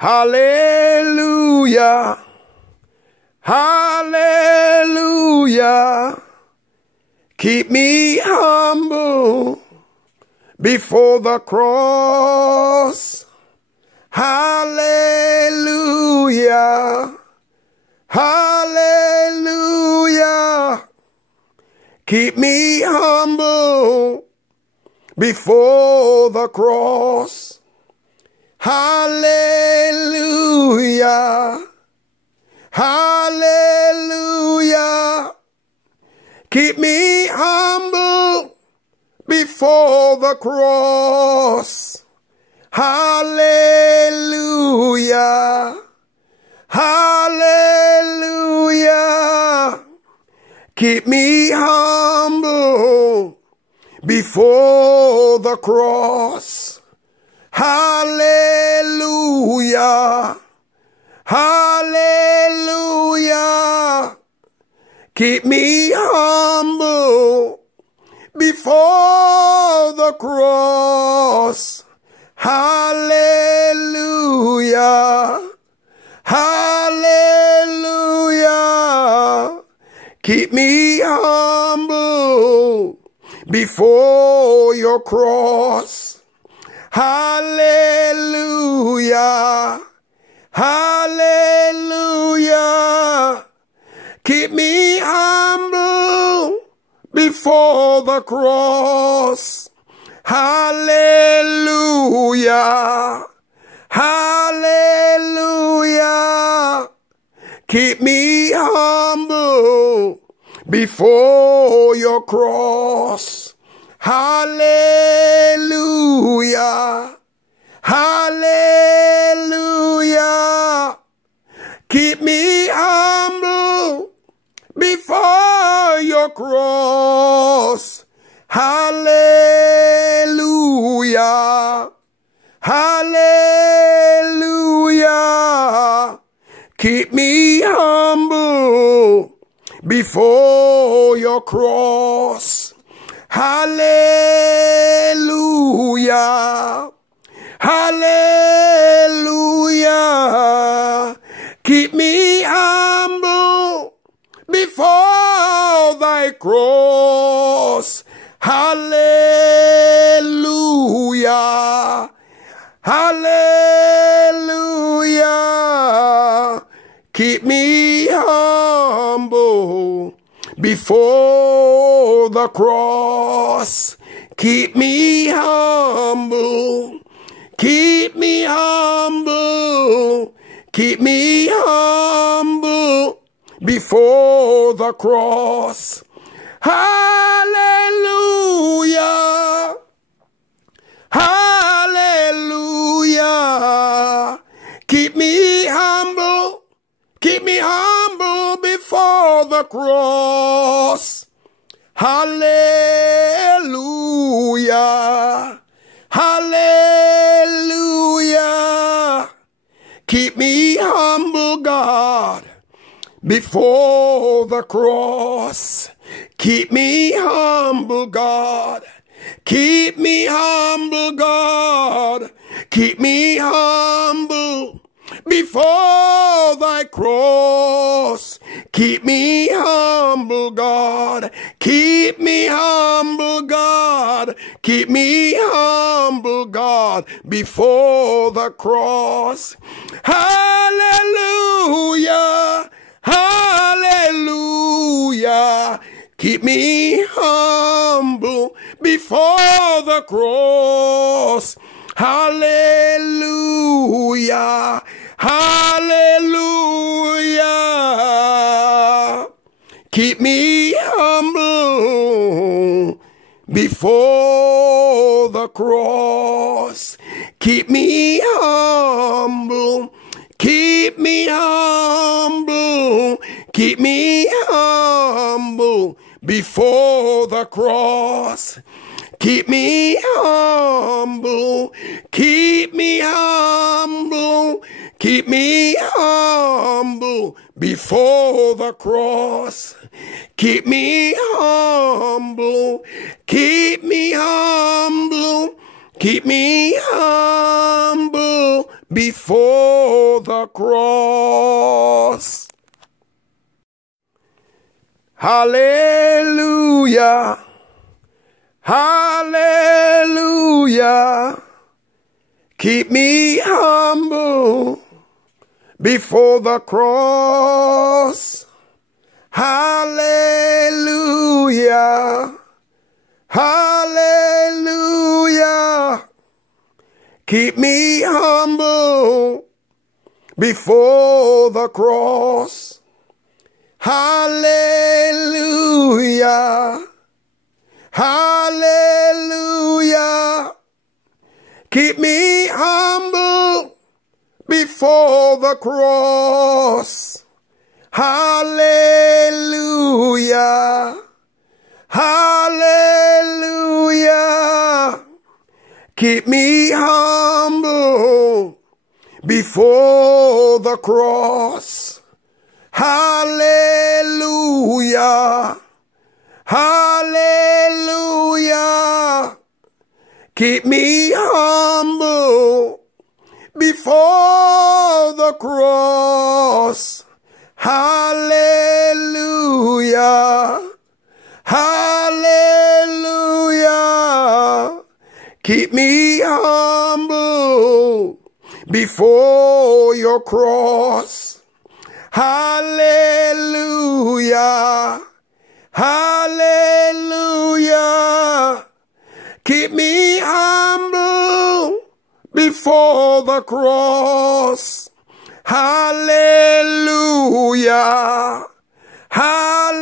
Hallelujah. Hallelujah. Keep me humble before the cross. Hallelujah. Hallelujah. Keep me humble before the cross. Hallelujah. Hallelujah. Keep me humble before the cross. Hallelujah. Hallelujah. Keep me humble before the cross. Hallelujah. Hallelujah. Keep me humble before the cross. Hallelujah. Hallelujah. Keep me humble before your cross. Hallelujah. Hallelujah. Keep me humble before the cross. Hallelujah. Hallelujah. Keep me humble before your cross. Hallelujah. Hallelujah. Keep me humble before your cross. Hallelujah. Hallelujah. Keep me humble before your cross. Hallelujah. Hallelujah. Keep me humble before thy cross. Hallelujah. Hallelujah. Keep me humble before the cross. Keep me humble. Keep me humble. Keep me humble before the cross. Hallelujah. Hallelujah. Keep me humble. Keep me humble before the cross. Hallelujah. Hallelujah. Keep me humble, God, before the cross. Keep me humble, God. Keep me humble, God. Keep me humble before thy cross. Keep me humble, God. Keep me humble, God. Keep me humble, God, before the cross. Hallelujah. Hallelujah. Keep me humble before the cross. Hallelujah. Hallelujah. Keep me humble before the cross. Keep me humble. Keep me humble. Keep me humble before the cross. Keep me humble. Keep me humble. Keep me humble before the cross. Keep me humble. Keep me humble. Keep me humble before before the cross. Hallelujah. Hallelujah. Keep me humble before the cross. Hallelujah. Hallelujah. Keep me humble before the cross. Hallelujah. Hallelujah. Keep me humble before the cross. Hallelujah. Hallelujah. Keep me humble before the cross. Hallelujah. Hallelujah. Keep me humble before the cross. Hallelujah. Hallelujah. Keep me humble before your cross. Hallelujah. Hallelujah. Keep me humble before the cross. Hallelujah. Hallelujah.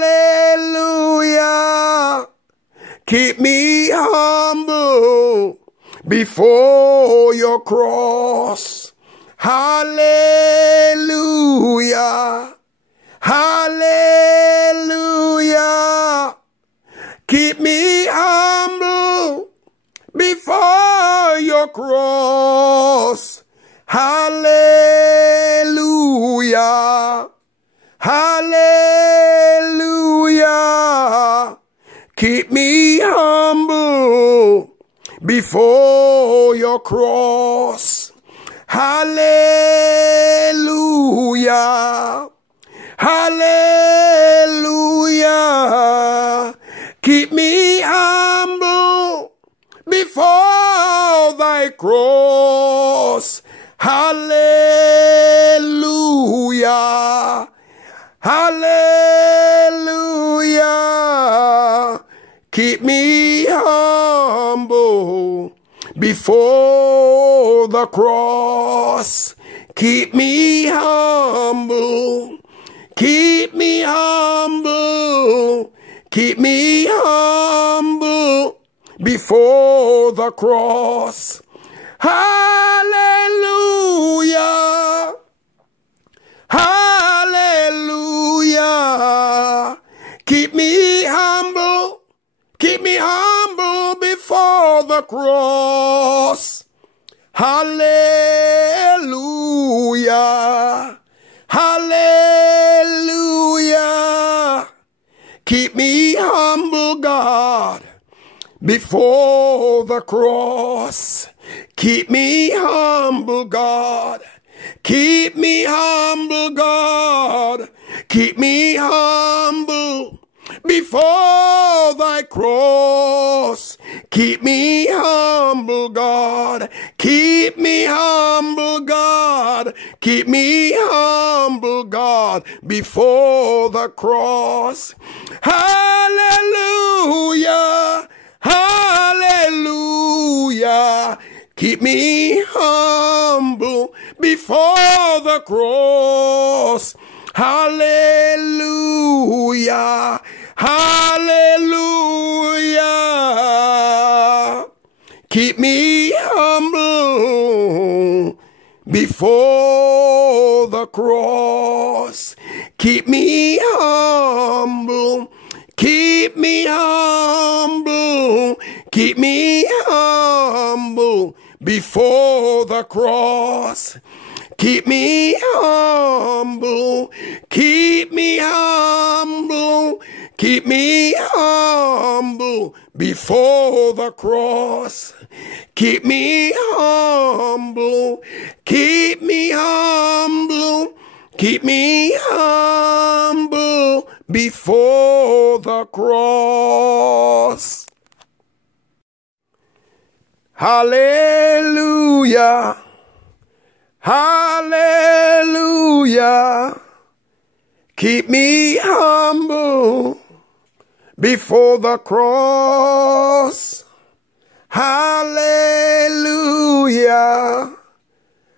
Keep me humble before your cross. Hallelujah. Hallelujah. Keep me humble before your cross. Hallelujah. Hallelujah. Keep me humble before your cross. Hallelujah. Hallelujah. Keep me humble before thy cross. Hallelujah. Hallelujah. Keep me humble before the cross. Keep me humble. Keep me humble. Keep me humble before the cross. Hallelujah. Hallelujah. Keep me humble. Keep me humble before the cross. Hallelujah. Hallelujah. Keep me humble, God, before the cross. Keep me humble, God. Keep me humble, God. Keep me humble before thy cross. Keep me humble, God. Keep me humble, God. Keep me humble, God, before the cross. Hallelujah. Hallelujah. Keep me humble before the cross. Hallelujah. Hallelujah. Keep me humble before the cross. Keep me humble. Keep me humble. Keep me humble before the cross. Keep me humble. Keep me humble. Keep me humble before the cross. keep me humble, keep me humble, keep me humble before the cross. Hallelujah, hallelujah, keep me humble before the cross. Hallelujah,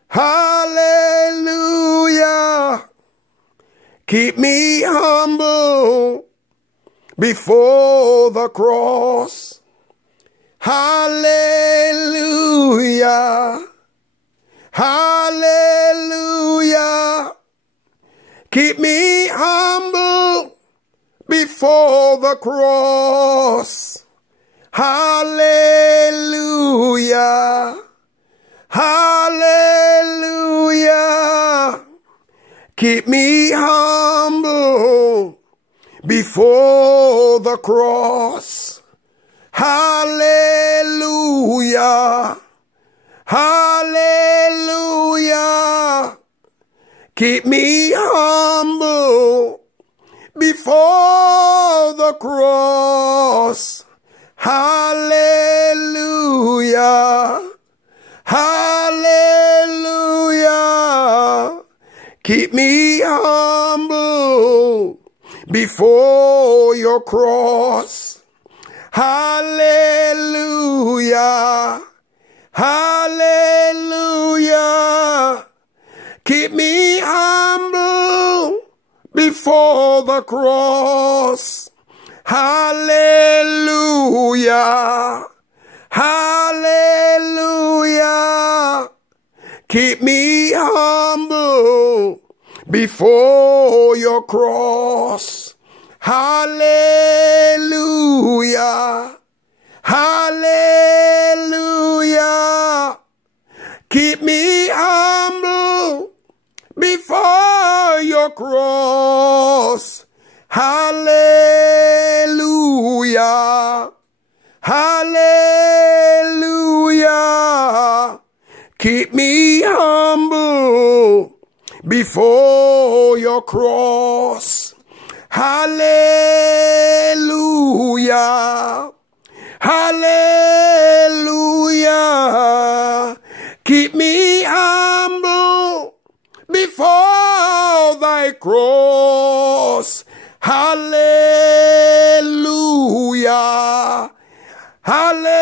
hallelujah, keep me humble before the cross. Hallelujah, hallelujah, keep me humble before the cross. Hallelujah, hallelujah, keep me humble before the cross. Hallelujah, hallelujah, keep me humble before the cross. Hallelujah, hallelujah, keep me humble before your cross. Hallelujah, hallelujah, keep me humble before the cross. Hallelujah, hallelujah, keep me humble before your cross. Hallelujah, hallelujah, keep me humble before your cross. Hallelujah, hallelujah, keep me humble before your cross. Hallelujah, hallelujah, keep me humble before thy cross. Hallelujah, hallelujah,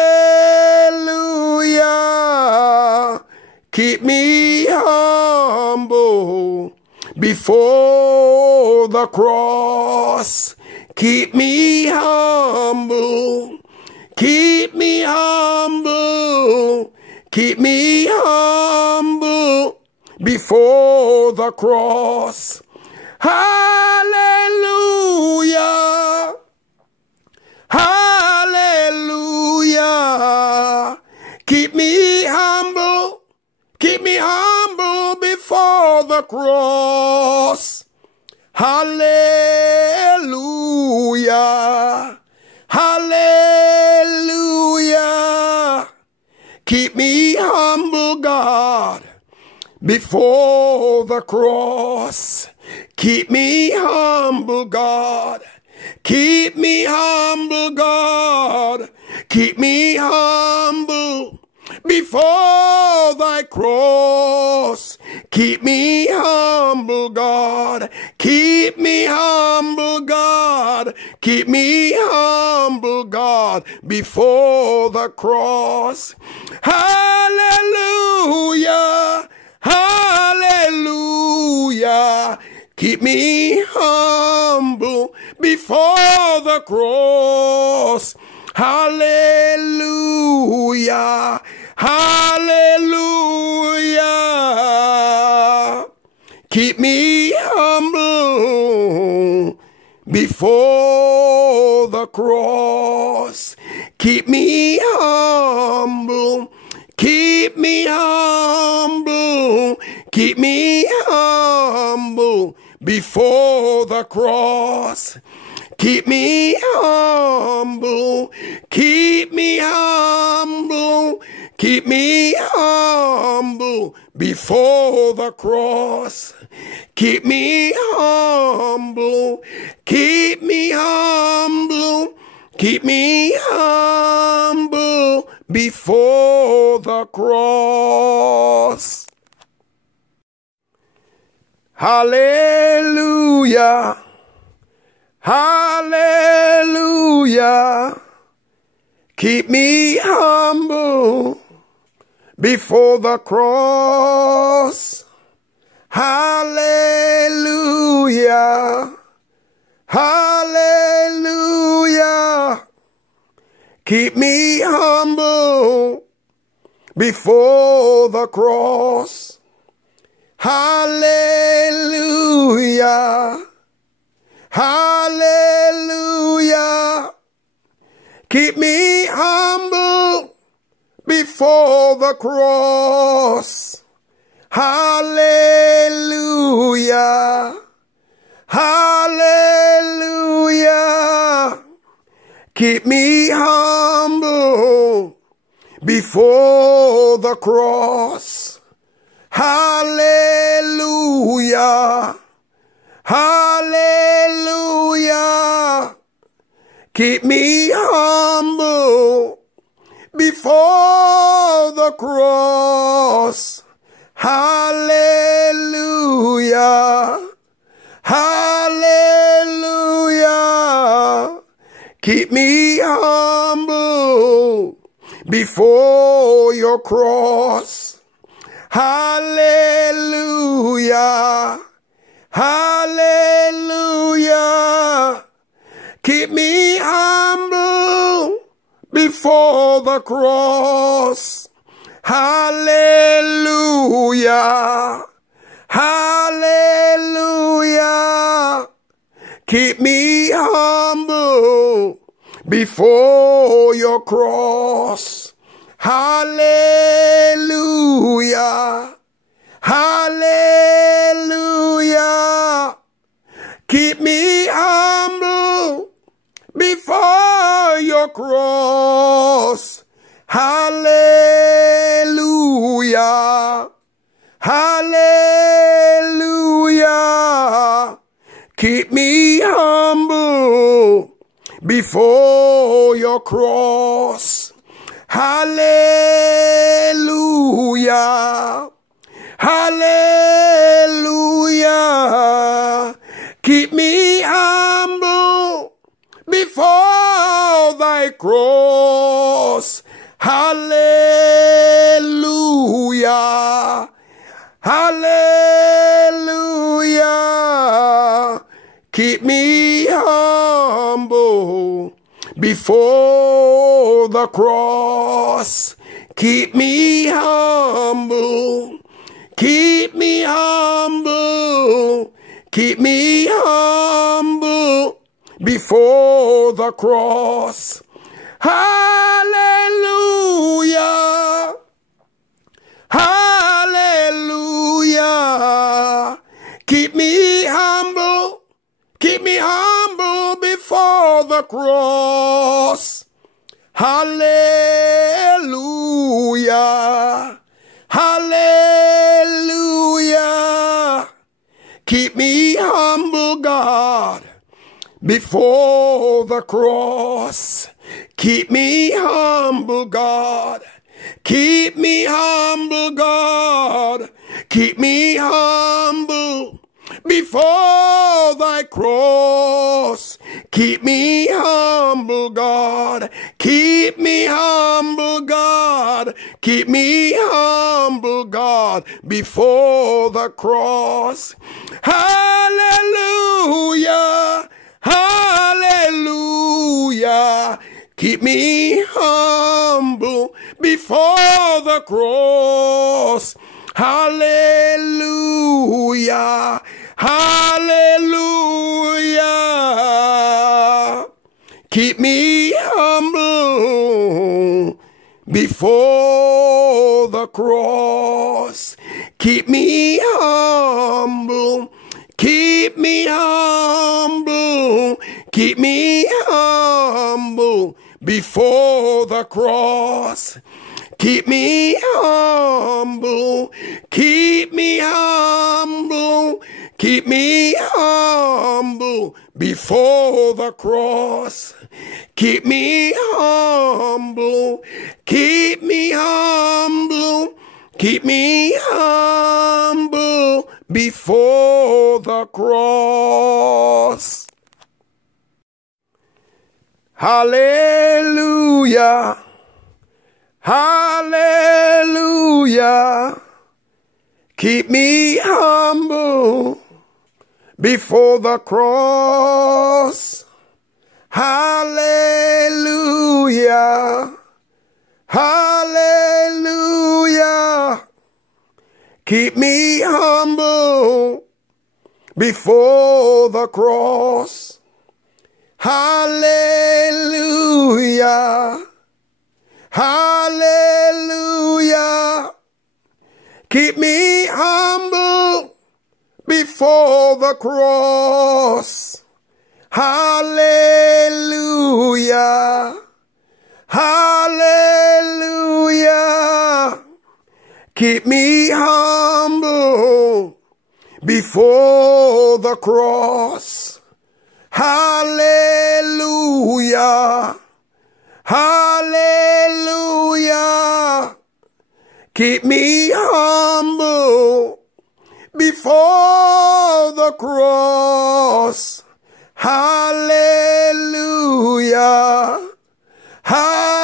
keep me humble before the cross. Keep me humble, keep me humble, keep me humble before the cross. Hallelujah, hallelujah, keep me humble before the cross. Hallelujah, hallelujah, keep me humble, God, before the cross. Keep me humble, God. Keep me humble, God. Keep me humble before thy cross. Keep me humble, God. Keep me humble, God. Keep me humble, God, before the cross. Hallelujah, hallelujah, keep me humble before the cross. Hallelujah, hallelujah, keep me humble before the cross. Keep me humble, keep me humble, keep me humble before the cross. Keep me humble, keep me humble, Keep me humble before the cross. Keep me humble. Keep me humble. Keep me humble before the cross. Hallelujah. Hallelujah. Keep me humble before the cross. Hallelujah. Hallelujah. Keep me humble before the cross. Hallelujah. Hallelujah. Keep me humble before the cross. Hallelujah. Hallelujah. Keep me humble before the cross. Hallelujah. Hallelujah. Keep me humble before the cross. Hallelujah. Hallelujah. Keep me humble before your cross. Hallelujah. Hallelujah. Keep me humble before the cross. Hallelujah. Hallelujah. Keep me humble before your cross. Hallelujah. Hallelujah. Keep me humble before your cross. Hallelujah. Hallelujah. Keep me humble before your cross. Hallelujah. Hallelujah. Keep me humble before thy cross. Hallelujah. Hallelujah. Keep me humble before the cross. Keep me humble. Keep me humble. Keep me humble before the cross. Hallelujah. Hallelujah. Keep me humble. Keep me humble before the cross. Hallelujah. Hallelujah. Keep me humble, God, before the cross. Keep me humble, God. Keep me humble, God. Keep me humble before thy cross. Keep me humble, God. Keep me humble, God. Keep me humble, God, before the cross. Hallelujah. Hallelujah. Keep me humble before the cross. Hallelujah. Hallelujah. Keep me humble before the cross. Keep me humble. Keep me humble. Keep me humble before the cross. keep me humble, keep me humble, keep me humble before the cross. Keep me humble, keep me humble, keep me humble before the cross. Hallelujah, hallelujah. Keep me humble before the cross. Hallelujah, hallelujah. Keep me humble before the cross. Hallelujah, hallelujah. Keep me humble before the cross. Hallelujah, hallelujah. Keep me humble before the cross. Hallelujah, hallelujah. Keep me humble before the cross. Hallelujah, hallelujah.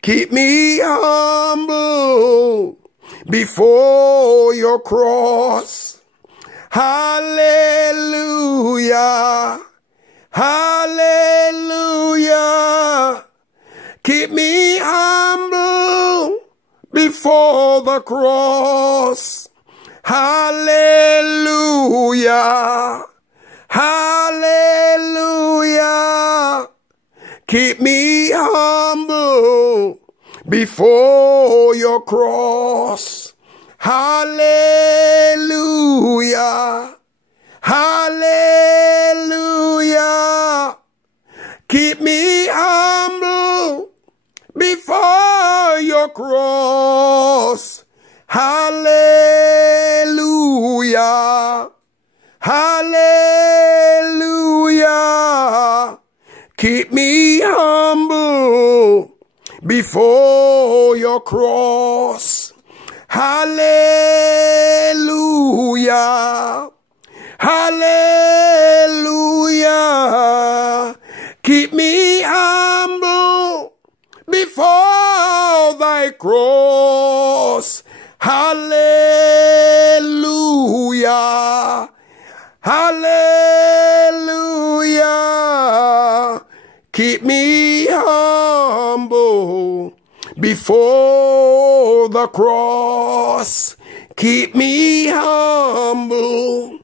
Keep me humble before your cross. Hallelujah, hallelujah. Keep me humble before the cross. Hallelujah, hallelujah. Keep me humble before your cross. Hallelujah, hallelujah. Keep me humble before your cross. Hallelujah, hallelujah. Keep me humble before your cross. Hallelujah, hallelujah. Keep me humble before thy cross. Hallelujah, hallelujah. Keep me humble before the cross. Keep me humble,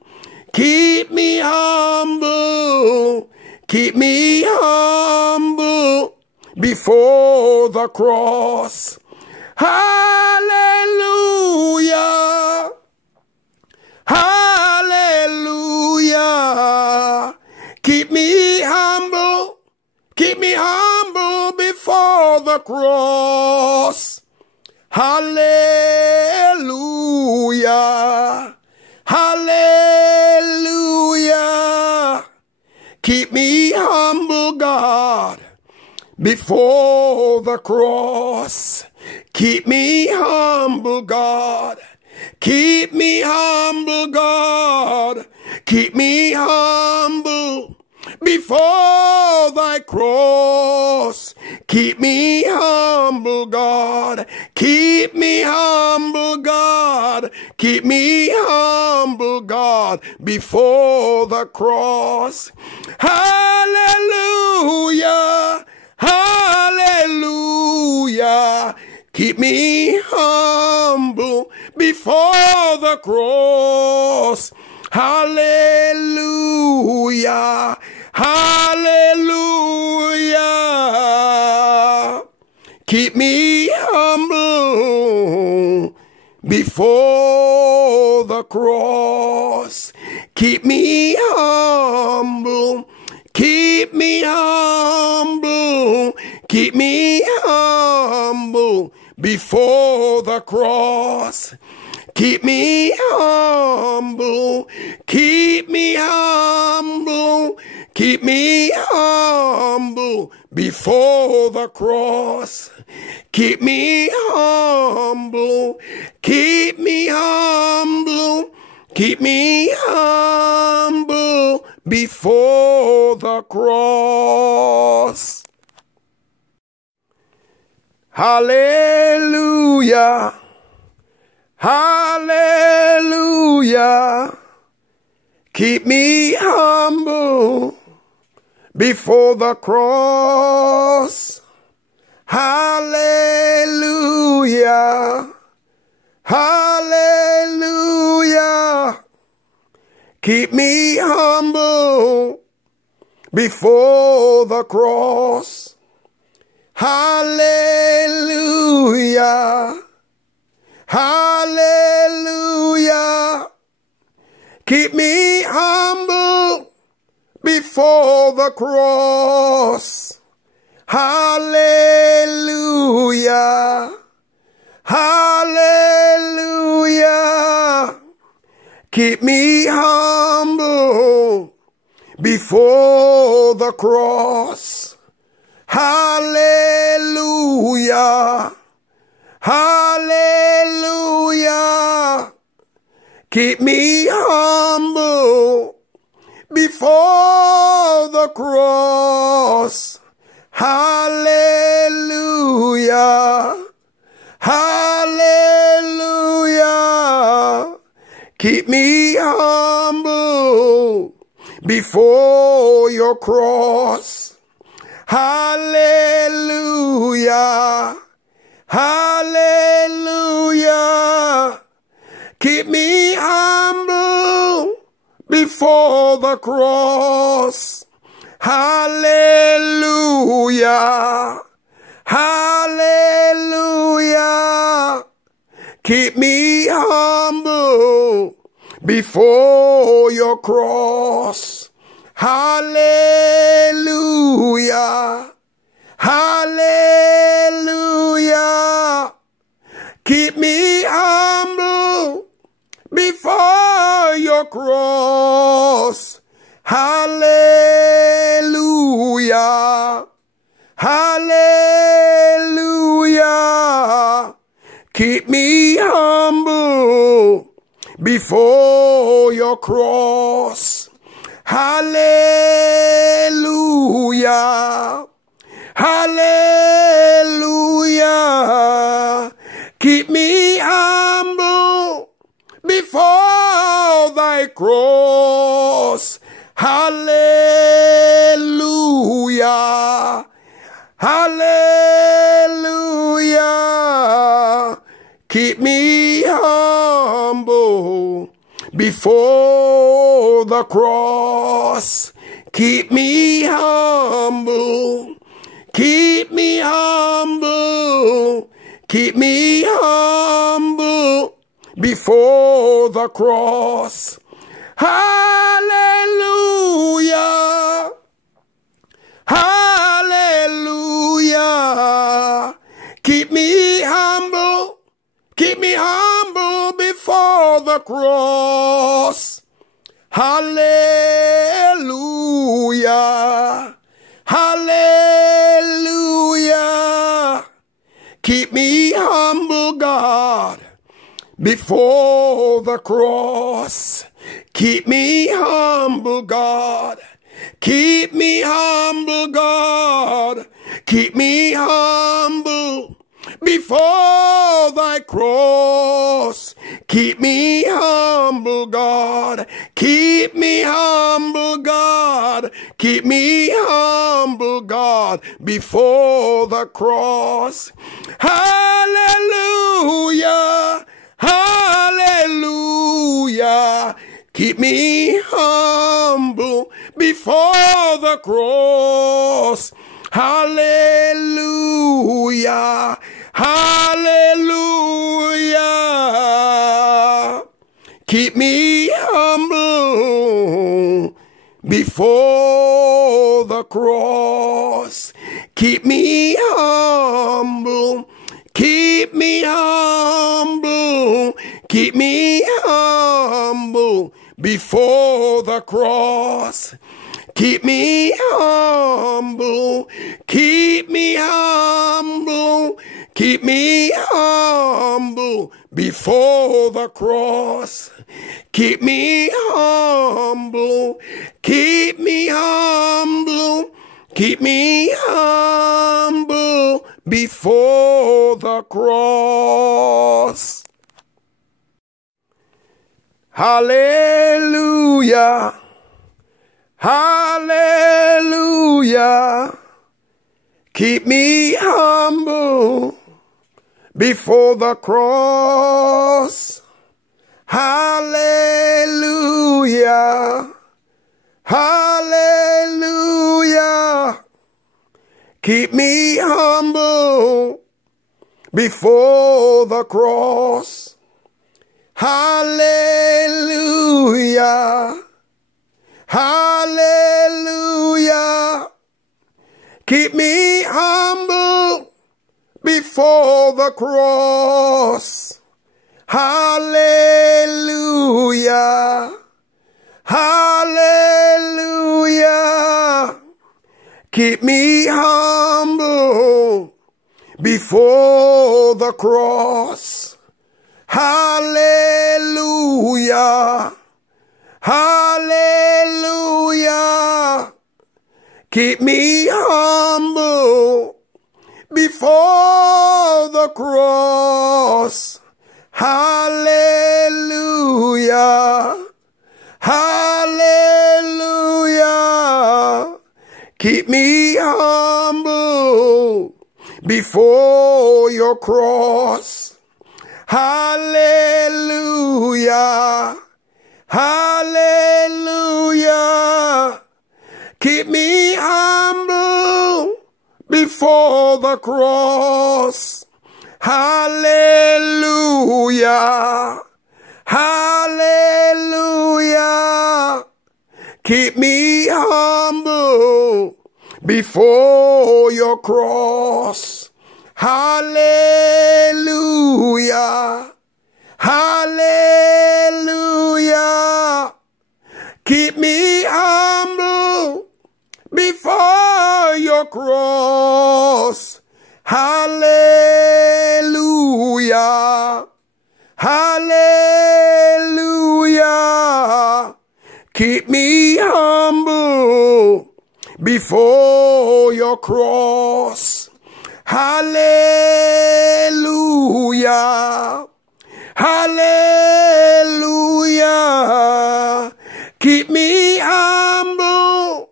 keep me humble, keep me humble before the cross. Hallelujah, hallelujah. Keep me humble, keep me humble before the cross. Hallelujah, hallelujah. Keep me humble, God, before the cross. Keep me humble, God. Keep me humble, God. Keep me humble before thy cross. Keep me humble, God. Keep me humble, God. Keep me humble, God, before the cross. Hallelujah, hallelujah. Keep me humble before the cross. Hallelujah, hallelujah. Keep me humble before the cross. Keep me humble, keep me humble, Keep me humble before the cross. Keep me humble. Keep me humble. Keep me humble before the cross. Keep me humble. Keep me humble. Keep me humble before the cross. Hallelujah. Hallelujah. Keep me humble before the cross. Hallelujah. Hallelujah. Keep me humble before the cross. Hallelujah. Hallelujah. Keep me humble before the cross. Hallelujah. Hallelujah. Keep me humble before the cross. Hallelujah. Hallelujah. Keep me humble before the cross. Hallelujah. Hallelujah. Keep me humble before your cross. Hallelujah. Hallelujah. Keep me humble before the cross. Hallelujah. Hallelujah. Keep me humble before your cross. Hallelujah. Hallelujah. Keep me humble before your cross. Hallelujah. Hallelujah. Keep me humble before your cross. Hallelujah. Hallelujah. Keep me humble before thy cross. Hallelujah. Hallelujah. Keep me humble before the cross. Keep me humble. Keep me humble. Keep me humble before the cross. Hallelujah. Hallelujah. Keep me humble. Keep me humble before the cross. Hallelujah. Hallelujah. Keep me humble, God, before the cross. Keep me humble, God. Keep me humble, God. Keep me humble before thy cross. Keep me humble, God. Keep me humble, God. Keep me humble, God, before the cross. Hallelujah. Hallelujah. Keep me humble before the cross. Hallelujah. Hallelujah. Keep me humble before the cross. keep me humble. Keep me humble. Keep me humble before the cross. Keep me humble. Keep me humble. Keep me humble before the cross. Keep me humble. Keep me humble. Keep me humble before the cross. Hallelujah. Hallelujah. Keep me humble before the cross. Hallelujah. Hallelujah. Keep me humble before the cross. Hallelujah. Hallelujah. Keep me humble before the cross. Hallelujah. Hallelujah. Keep me humble before the cross. Hallelujah. Hallelujah. Keep me humble before the cross. Hallelujah. Hallelujah. Keep me humble before your cross. Hallelujah. Hallelujah. Keep me humble before the cross. Hallelujah. Hallelujah. Keep me humble before your cross. Hallelujah. Hallelujah. Keep me humble before your cross. Hallelujah. Hallelujah. Keep me humble before your cross. Hallelujah. Hallelujah. Keep me humble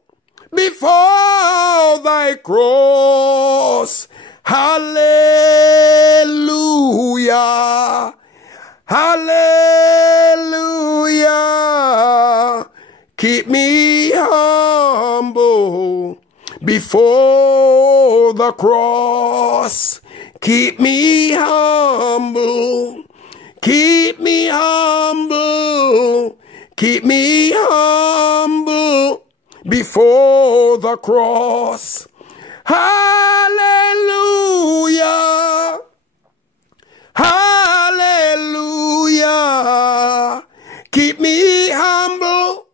before thy cross. Hallelujah. Hallelujah. Keep me humble before the cross. Keep me humble. Keep me humble. Keep me humble before the cross. Hallelujah. Hallelujah. Keep me humble.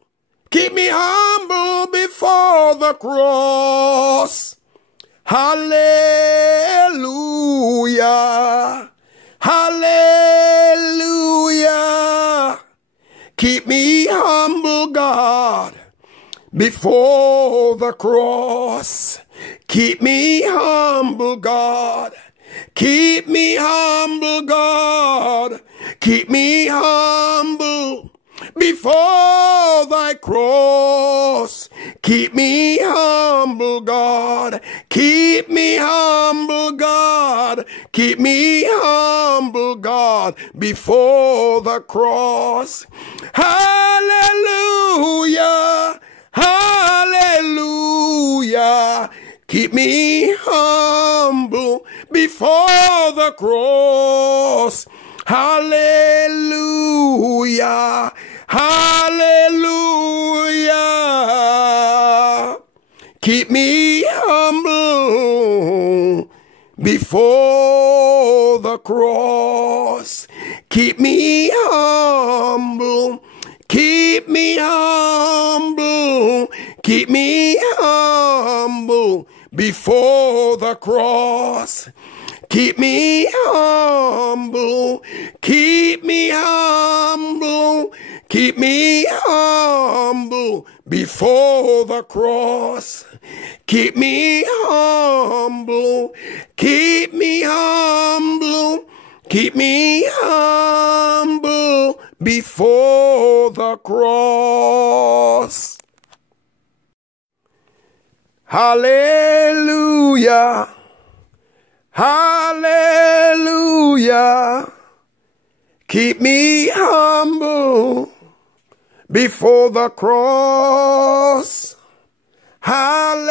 Keep me humble before the cross. Hallelujah. Hallelujah. Keep me humble, God, before the cross. Keep me humble, God. Keep me humble, God. Keep me humble before thy cross. Keep me humble, God. Keep me humble, God. Keep me humble, God, before the cross. Hallelujah. Hallelujah. Keep me humble before the cross. Hallelujah. Hallelujah. Keep me humble before the cross. Keep me humble. Keep me humble. Keep me humble before the cross. Keep me humble. Keep me humble. Keep me humble before the cross. Keep me humble. Keep me humble. Keep me humble before the cross. Hallelujah. Hallelujah. Keep me humble before the cross. Hallelujah.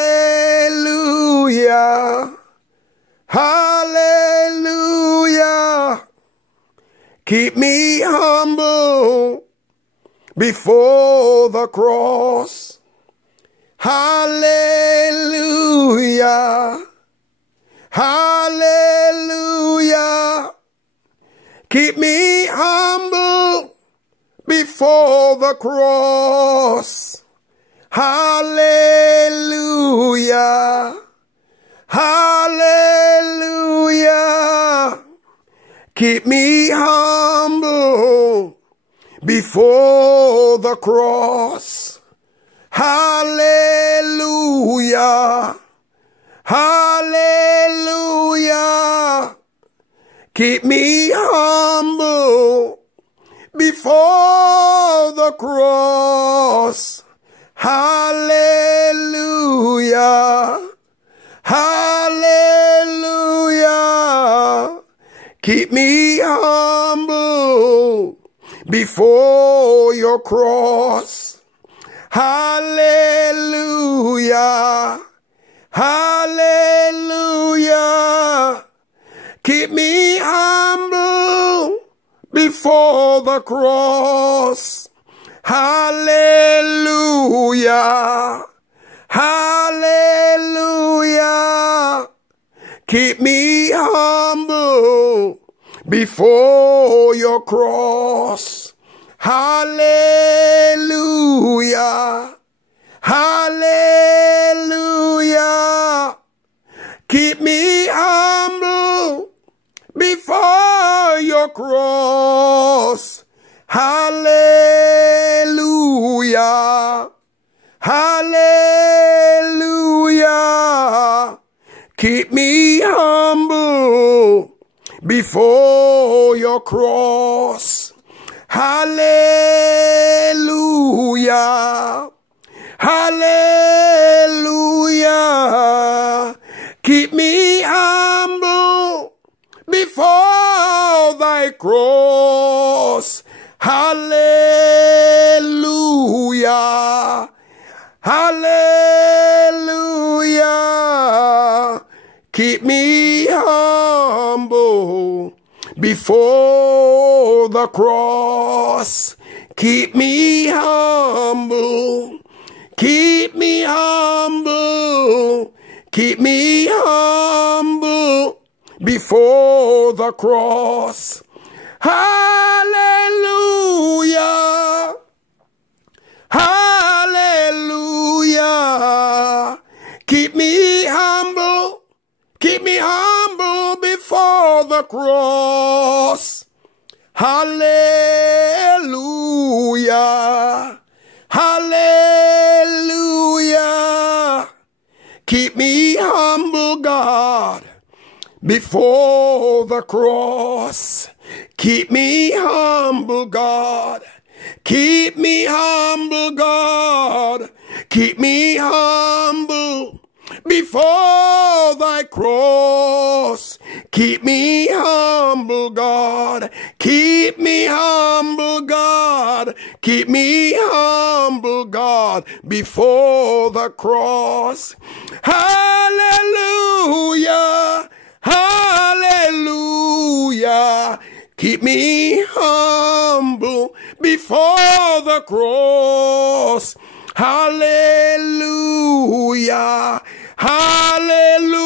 Hallelujah. Keep me humble before the cross. Hallelujah. Hallelujah. Keep me humble before the cross. Hallelujah. Hallelujah. Keep me humble before the cross. Hallelujah. Hallelujah. Keep me humble before the cross. Hallelujah. Hallelujah. Keep me humble before your cross. Hallelujah. Hallelujah. Keep me humble before the cross. Hallelujah. Hallelujah. Keep me humble before your cross. Hallelujah. Hallelujah. Keep me humble before your cross. Hallelujah. Hallelujah. Keep me humble before your cross. Hallelujah. Hallelujah. Keep me humble before thy cross. Hallelujah. Hallelujah. Keep me humble before the cross. Keep me humble. Keep me humble. Keep me humble before the cross. Hallelujah. Hallelujah. Keep me humble. Keep me humble before the cross. Hallelujah. Hallelujah. Keep me humble, God, before the cross. Keep me humble, God. Keep me humble, God. Keep me humble before thy cross. Keep me humble, God. Keep me humble, God. Keep me humble, God, before the cross. Hallelujah. Hallelujah. Keep me humble before the cross. Hallelujah. Hallelujah.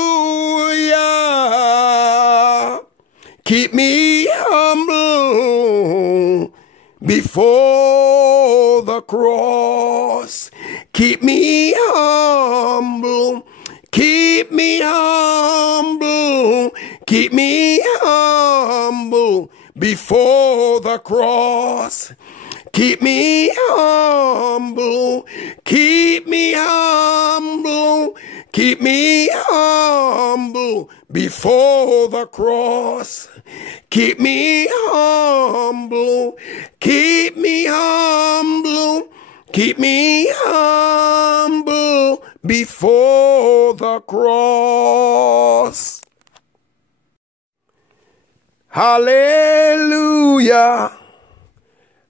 keep me humble before the cross. Keep me humble, keep me humble, keep me humble before the cross. Keep me humble, keep me humble, keep me humble before the cross. Keep me humble, keep me humble, keep me humble before the cross. Hallelujah.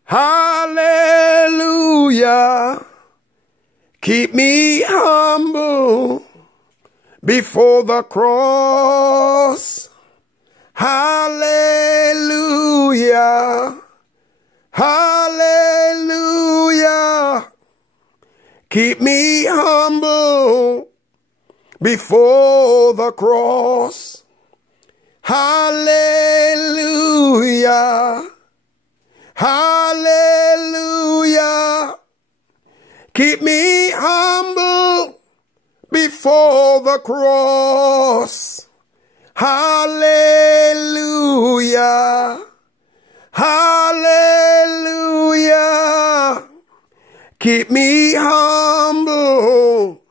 Hallelujah. Keep me humble before the cross. Hallelujah. Hallelujah. Keep me humble before the cross. Hallelujah. Hallelujah. Keep me humble before the cross. Hallelujah. Hallelujah. Keep me humble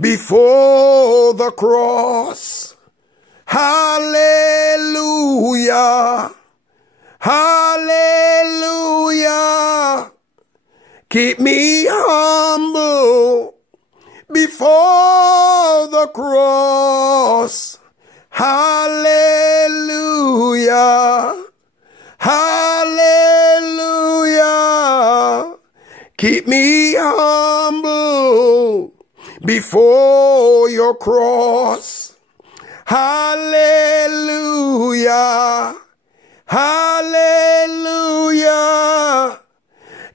before the cross. Hallelujah. Hallelujah. Keep me humble before the cross. Hallelujah. Hallelujah. Keep me humble before your cross. Hallelujah. Hallelujah.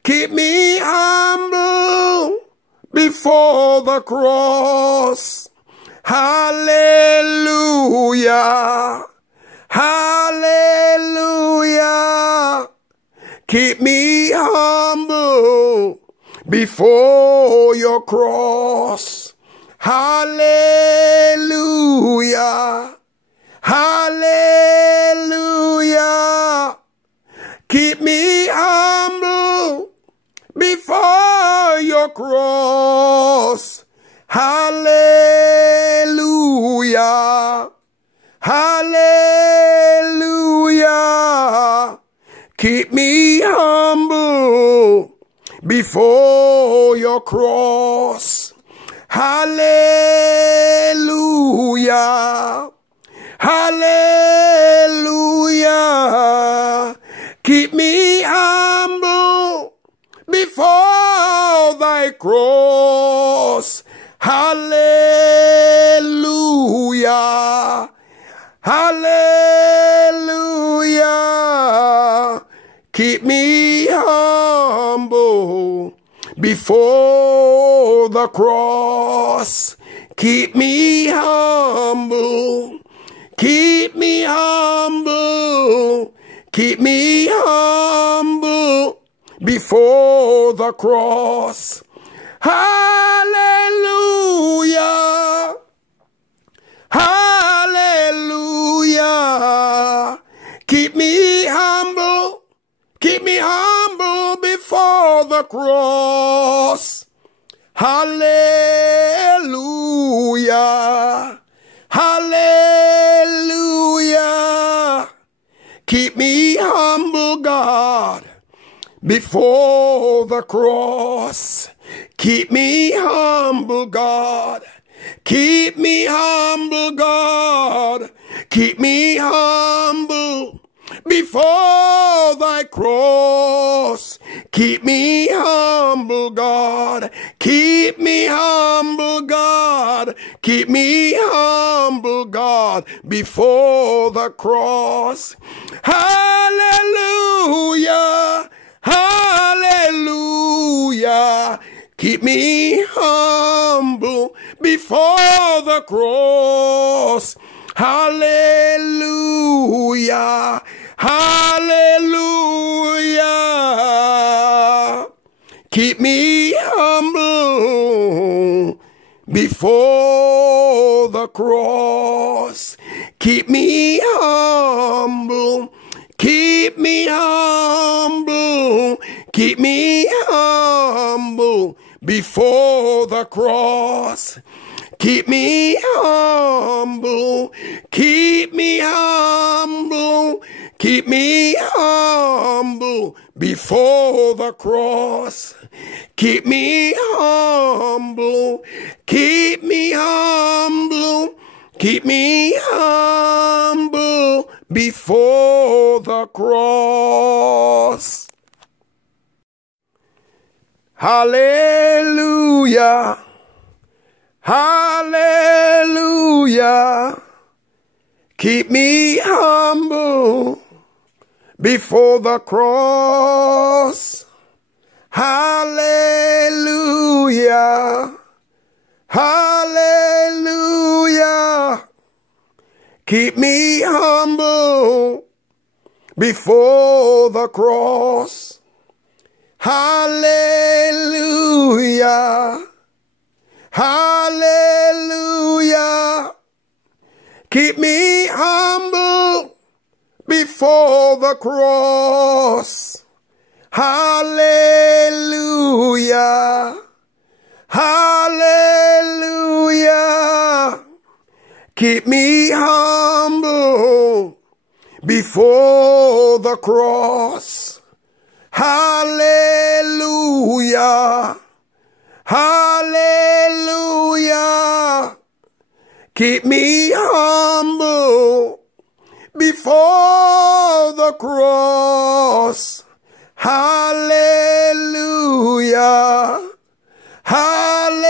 Keep me humble before the cross. Hallelujah. Hallelujah. Keep me humble before your cross. Hallelujah. Hallelujah. Keep me humble before your cross. Hallelujah. Hallelujah. Keep me humble before your cross. Hallelujah. Hallelujah. Keep me humble before thy cross. Hallelujah. Hallelujah. Keep me humble before the cross. Keep me humble. Keep me humble. Keep me humble before the cross. Hallelujah. Hallelujah. Keep me humble. Keep me humble before the cross. Hallelujah. Hallelujah. Keep me humble, God, before the cross. Keep me humble, God. Keep me humble, God. Keep me humble before thy cross. Keep me humble, God. Keep me humble, God. Keep me humble, God, before the cross. Hallelujah. Hallelujah. Keep me humble before the cross. Hallelujah. Hallelujah. Keep me humble before the cross. Keep me humble. Keep me humble. Keep me humble before the cross. Keep me humble. Keep me humble. Keep me humble before the cross. Keep me humble. Keep me humble. Keep me humble before the cross. Hallelujah. Hallelujah. Keep me humble before the cross. Hallelujah. Hallelujah. Keep me humble before the cross. Hallelujah. Hallelujah. Keep me humble before the cross. Hallelujah. Hallelujah. Keep me humble before the cross. Hallelujah. Hallelujah. Keep me humble before the cross. Hallelujah. Hallelujah.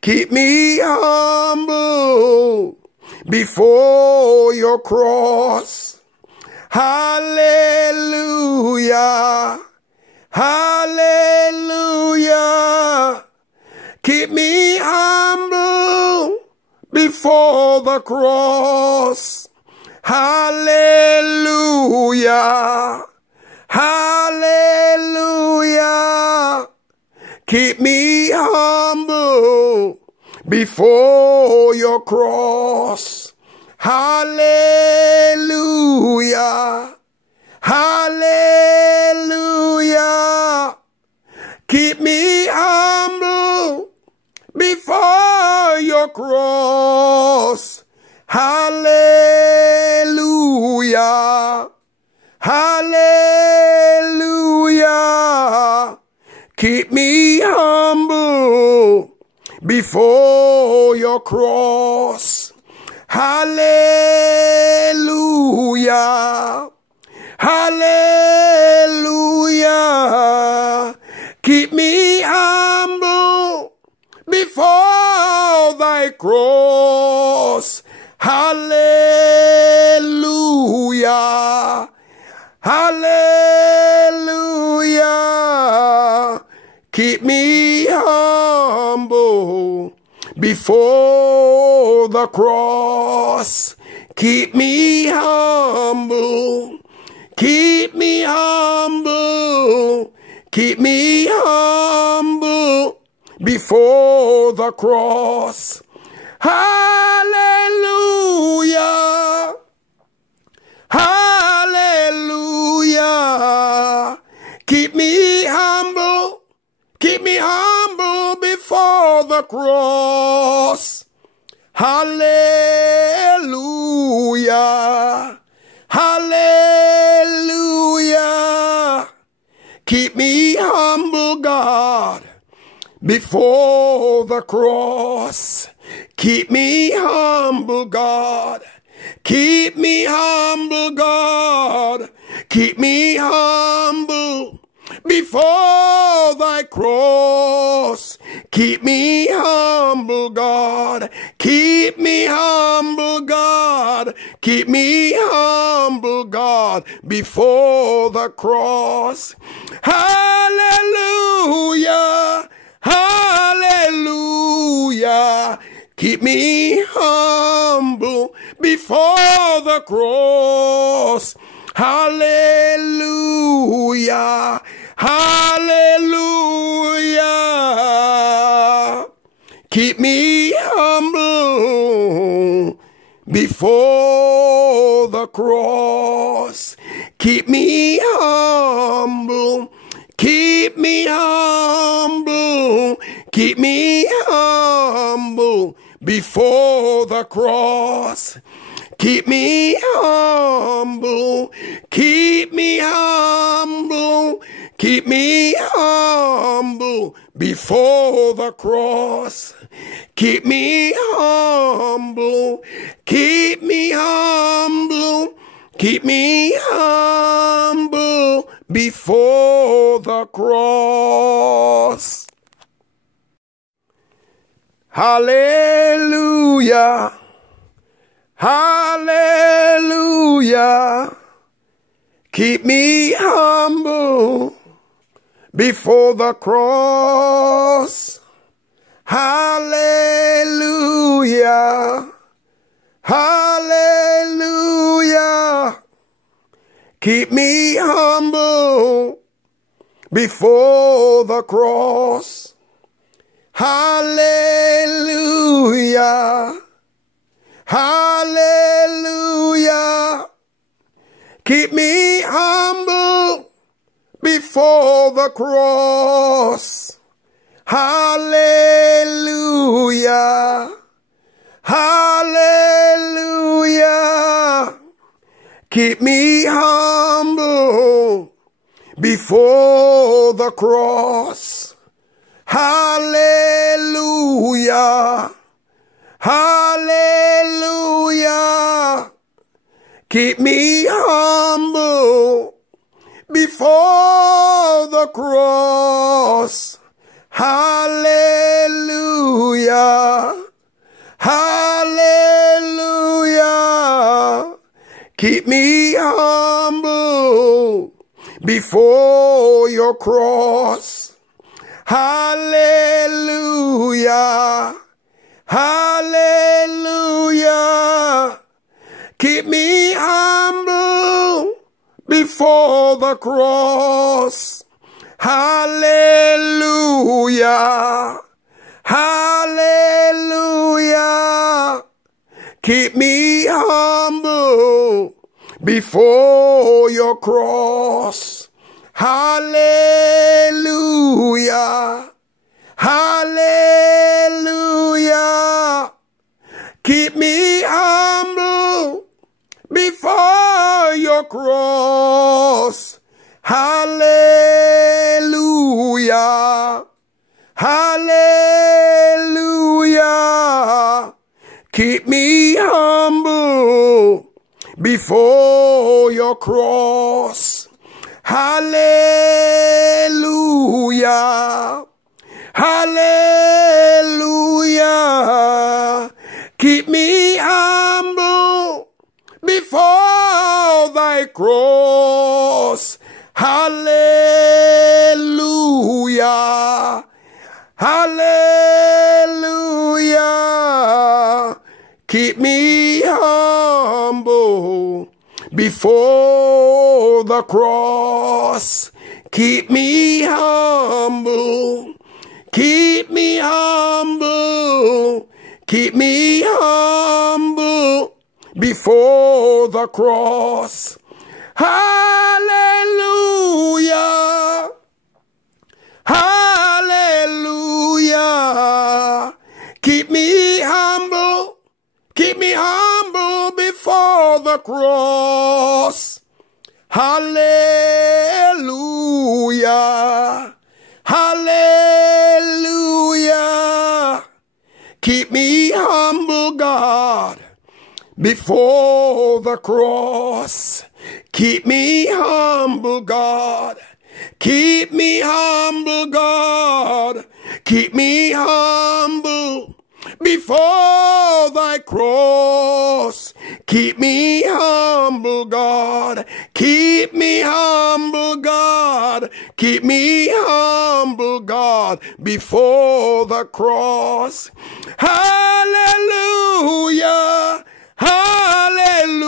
Keep me humble before your cross. Hallelujah. Hallelujah. Keep me humble before the cross. Hallelujah. Hallelujah. Keep me humble before your cross. Hallelujah. Hallelujah. Keep me humble before your cross. Hallelujah. Hallelujah. Keep me humble before your cross. Hallelujah. Hallelujah. Keep me humble before thy cross. Hallelujah. Hallelujah. Keep me humble before the cross. Keep me humble. Keep me humble. Keep me humble before the cross. Hallelujah. Hallelujah. Keep me humble. Keep me humble before the cross. Hallelujah. Hallelujah. Keep me humble, God, before the cross. Keep me humble, God. Keep me humble, God. Keep me humble before thy cross. Keep me humble, God. Keep me humble, God. Keep me humble, God, before the cross. Hallelujah. Hallelujah. Keep me humble before the cross. Hallelujah. Hallelujah. Keep me humble before the cross. Keep me humble. Keep me humble. Keep me humble before the cross. Keep me humble. Keep me humble. Keep me humble before the cross. Keep me humble. Keep me humble. Keep me humble before the cross. Hallelujah. Hallelujah. Keep me humble before the cross. Hallelujah. Hallelujah. Keep me humble before the cross. Hallelujah. Hallelujah. Keep me humble before the cross. Hallelujah. Hallelujah. Keep me humble before the cross. Hallelujah. Hallelujah. Keep me humble before the cross. Hallelujah. Hallelujah. Keep me humble before your cross. Hallelujah. Hallelujah. Keep me humble before the cross. Hallelujah. Hallelujah. Keep me humble before your cross. Hallelujah. Hallelujah. Keep me humble before your cross. Hallelujah. Hallelujah. Keep me humble before your cross. Hallelujah. Hallelujah. Keep me humble before thy cross. Hallelujah. Hallelujah. Keep me humble before the cross. Keep me humble. Keep me humble. Keep me humble before the cross. Hallelujah. Hallelujah. Keep me humble. Keep me humble before the cross. Hallelujah. Hallelujah. Keep me humble, God, before the cross. Keep me humble, God. Keep me humble, God. Keep me humble before thy cross. Keep me humble, God. Keep me humble, God. Keep me humble, God, before the cross. Hallelujah. Hallelujah. Hallelujah.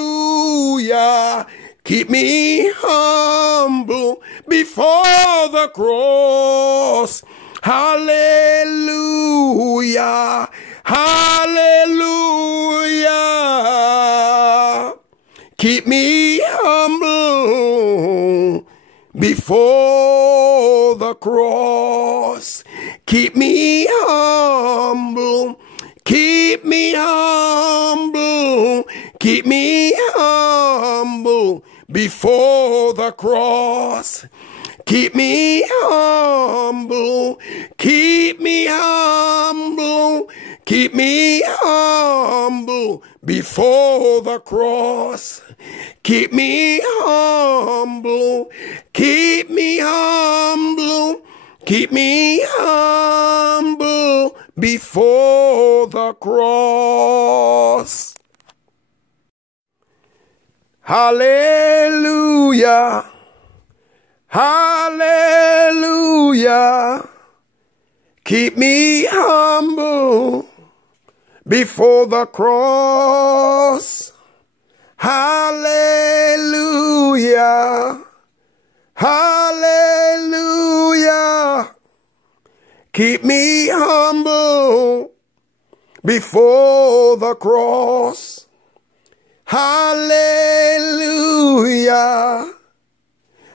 Keep me humble before the cross. Hallelujah. Hallelujah. Keep me humble before the cross. Keep me humble. Keep me humble. Keep me humble before the cross. Keep me humble. Keep me humble. Keep me humble before the cross. Keep me humble. Keep me humble. Keep me humble before the cross. Hallelujah. Hallelujah. Keep me humble before the cross. Hallelujah. Hallelujah. Keep me humble before the cross. Hallelujah.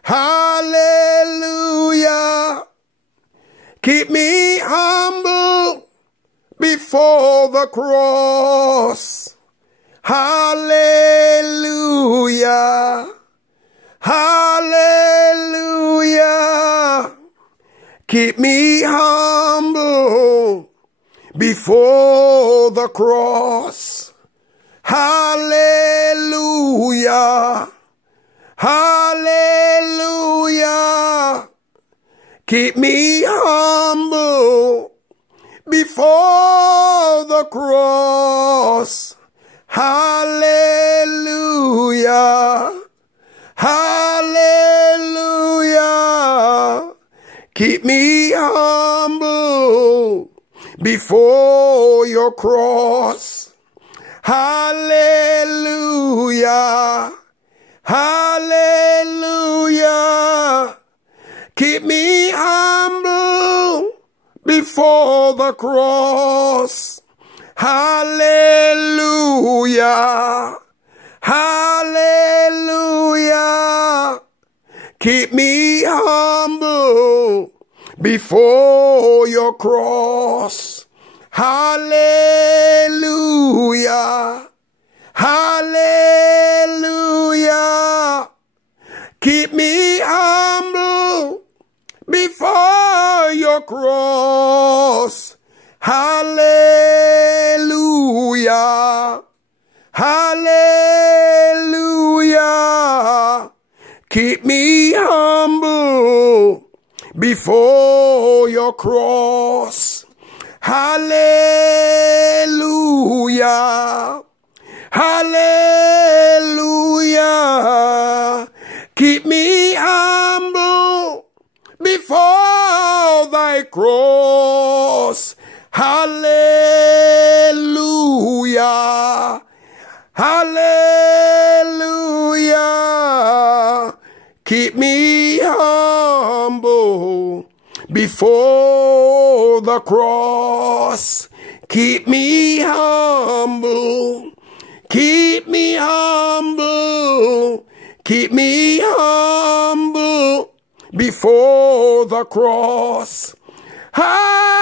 Hallelujah. Keep me humble before the cross. Hallelujah. Hallelujah. Keep me humble before the cross. Hallelujah. Hallelujah. Keep me humble before the cross. Hallelujah. Hallelujah. Keep me humble before your cross. Hallelujah. Hallelujah. Keep me humble before the cross. Hallelujah. Hallelujah. Keep me humble before your cross. Hallelujah. Hallelujah. Keep me humble before your cross. Hallelujah. Hallelujah. Keep me humble before your cross. Hallelujah. Hallelujah. Keep me humble before thy cross. Hallelujah. Hallelujah. Keep me humble before the cross. Keep me humble. Keep me humble. Keep me humble before the cross. Hallelujah.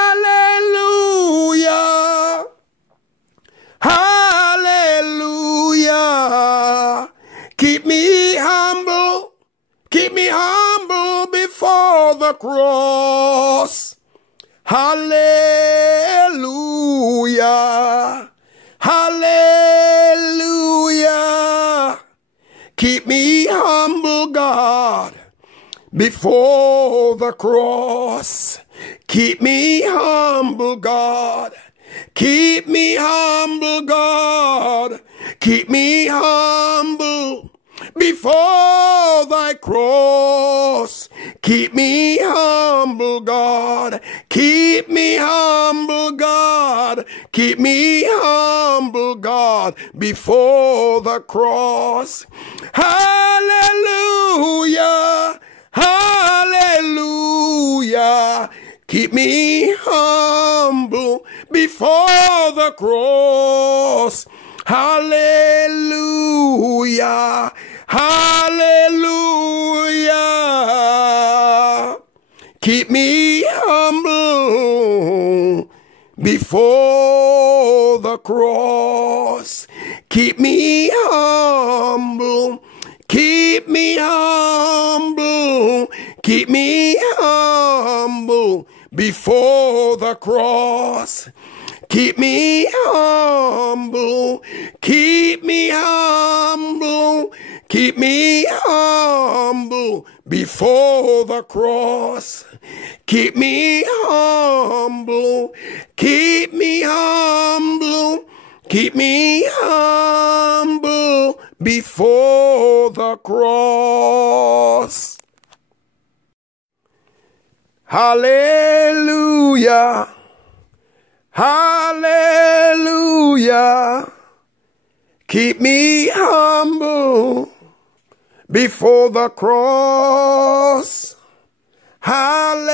Hallelujah. Keep me humble. Keep me humble before the cross. Hallelujah. Hallelujah. Keep me humble, God, before the cross. Keep me humble, God. Keep me humble, God. Keep me humble before thy cross. Keep me humble, God. Keep me humble, God. Keep me humble, God, before the cross. Hallelujah, hallelujah. Keep me humble before the cross. Hallelujah, hallelujah. Keep me humble before the cross. Keep me humble. Keep me humble. Keep me humble before the cross. Keep me humble. Keep me humble. Keep me humble before the cross. Keep me humble. Keep me humble. Keep me humble before the cross. Hallelujah. Hallelujah. Keep me humble before the cross. Hallelujah.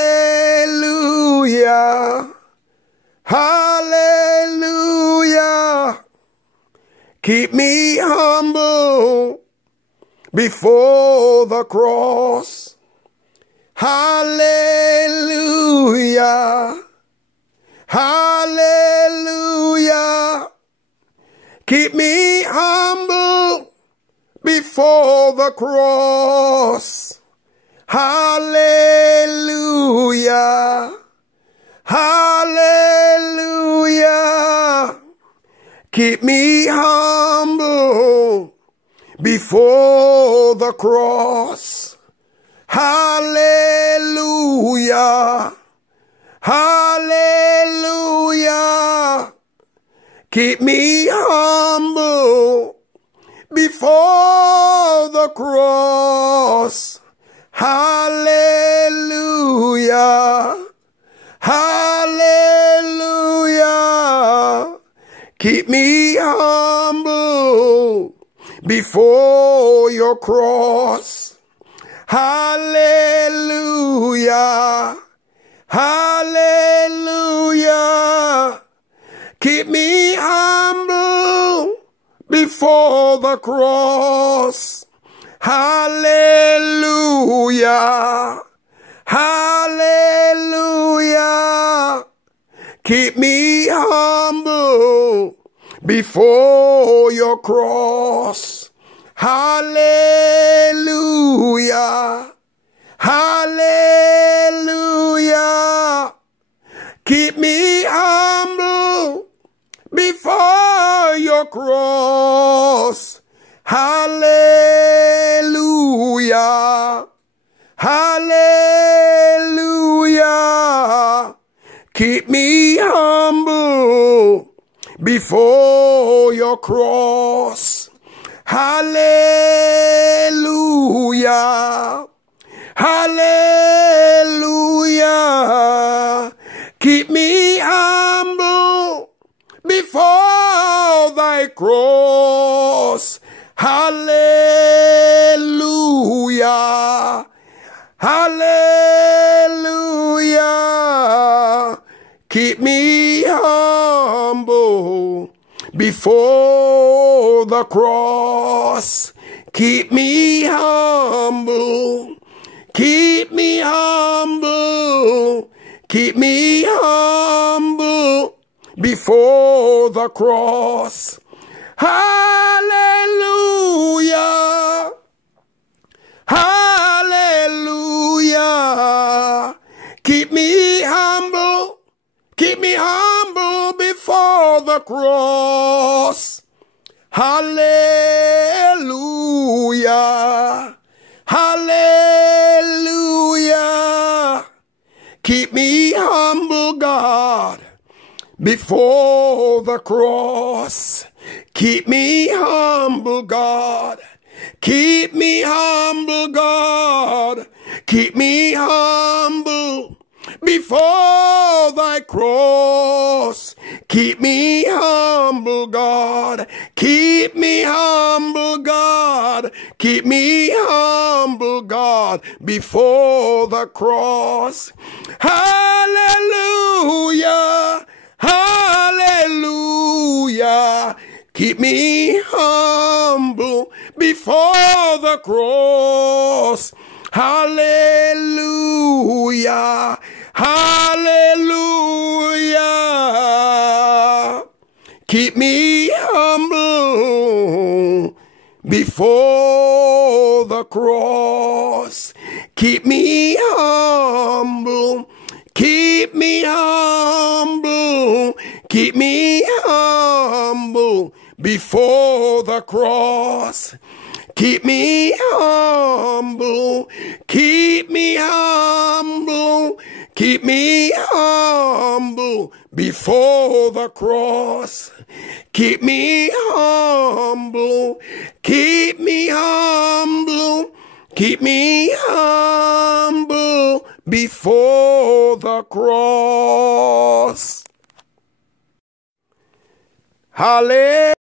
Hallelujah. Keep me humble before the cross. Hallelujah. Hallelujah. Keep me humble before the cross. Hallelujah. Hallelujah. Keep me humble before the cross. Hallelujah. Hallelujah. Keep me humble before the cross. Hallelujah. Hallelujah. Keep me humble before your cross. Hallelujah. Hallelujah. Keep me humble before the cross. Hallelujah. Hallelujah. Keep me humble before your cross. Hallelujah. Hallelujah. Keep me humble before your cross. Hallelujah. Hallelujah. Keep me humble before your cross. Hallelujah. Hallelujah. Keep me humble before thy cross. Hallelujah. Hallelujah. Keep me humble before the cross. Keep me humble. Keep me humble. Keep me humble before the cross. Hallelujah. Hallelujah. Keep me humble. Keep me humble before the cross. Hallelujah. Hallelujah. Keep me humble, God, before the cross. Keep me humble, God. Keep me humble, God. Keep me humble before thy cross. Keep me humble, God. Keep me humble, God. Keep me humble, God, before the cross. Hallelujah. Hallelujah. Keep me humble before the cross. Hallelujah. Hallelujah. Keep me humble before the cross. Keep me humble. Keep me humble. Keep me humble before the cross. Keep me humble. Keep me humble. Keep me humble before the cross. Keep me humble. Keep me humble. Keep me humble before the cross. Hallelujah.